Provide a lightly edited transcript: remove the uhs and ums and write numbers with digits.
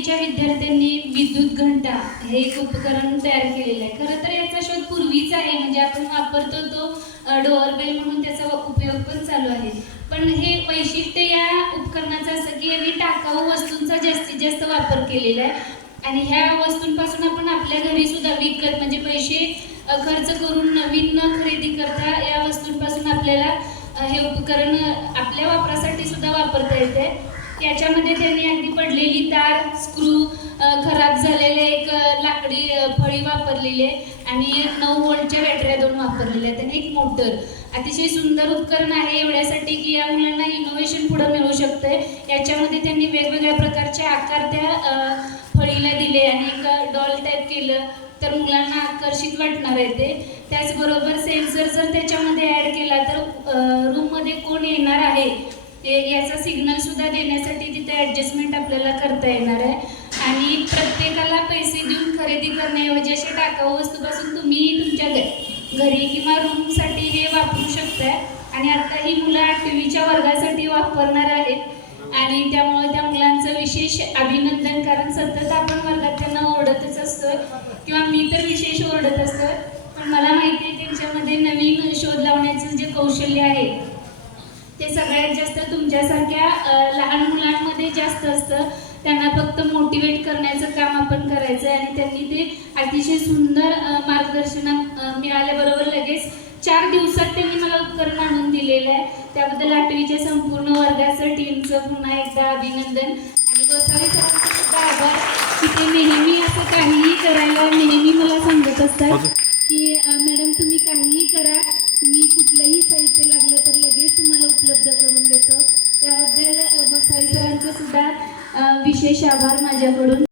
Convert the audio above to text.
आठवीच्या विद्यार्थ्यांनी विद्युत घंटा हे एक उपकरण तयार केलेलं आहे. खरं तर याचा शोध पूर्वीचा आहे, म्हणजे आपण वापरतो तो डोअरबेल म्हणून त्याचा उपयोग पण चालू आहे. पण हे वैशिष्ट्य या उपकरणाचं असं की यांनी टाकाऊ वस्तूंचा जास्तीत जास्त वापर केलेला आहे आणि ह्या वस्तूंपासून आपण आपल्या घरी सुद्धा विकत म्हणजे पैसे खर्च करून नवीन न खरेदी करता या वस्तूंपासून आपल्याला हे उपकरण आपल्या वापरासाठी सुद्धा वापरता येते. याच्यामध्ये त्यांनी अगदी पडलेली तार, स्क्रू, खराब झालेले एक लाकडी फळी वापरलेली आहे आणि 9 व्होल्टच्या बॅटऱ्या 2 वापरलेल्या आहेत आणि एक मोटर. अतिशय सुंदर उपकरण आहे एवढ्यासाठी की या मुलांना इनोव्हेशन पुढं मिळू शकतंय. याच्यामध्ये त्यांनी वेगवेगळ्या प्रकारचे आकार त्या फळीला दिले आणि एक डॉल टाईप केलं तर मुलांना आकर्षित वाटणार आहे ते. त्याचबरोबर सेन्सर जर त्याच्यामध्ये ॲड केला तर रूममध्ये कोण येणार आहे याचा सिग्नल सुद्धा देण्यासाठी तिथे ॲडजस्टमेंट आपल्याला करता येणार आहे. आणि प्रत्येकाला पैसे देऊन खरेदी करण्याऐवजी अशा टाकाऊ वस्तूपासून तुम्हीही तुमच्या घरी किंवा रूमसाठी हे वापरू शकताय. आणि आता ही मुलं 8वीच्या वर्गासाठी वापरणार आहेत आणि त्यामुळे त्या मुलांचं विशेष अभिनंदन, कारण सतत आपण वर्गात त्यांना ओरडतच असतो किंवा मी तर विशेष ओरडत असतो. पण मला माहिती आहे त्यांच्यामध्ये नवीन शोध लावण्याचं जे कौशल्य आहे ते सगळ्यात जास्त तुमच्यासारख्या लहान मुलांमध्ये जास्त असतं. त्यांना फक्त मोटिवेट करण्याचं काम आपण करायचं आहे आणि त्यांनी ते अतिशय सुंदर मार्गदर्शन मिळाल्याबरोबर लगेच 4 दिवसात त्यांनी मला उपकरण आणून दिलेलं आहे. त्याबद्दल 8वीच्या संपूर्ण वर्गाचं टीमचं पुन्हा एकदा अभिनंदन आणि गोसावी सरांचं सुद्धा आभार की ते नेहमी असं काहीही करायला नेहमी मला सांगत असतात की मॅडम तुम्ही काहीही करा, मी कुठलंही साहित्य लागलं तर लगेच तुम्हाला उपलब्ध करून देतो. त्याबद्दल गोसावी सरांचं सुद्धा विशेष आभार माझ्याकडून.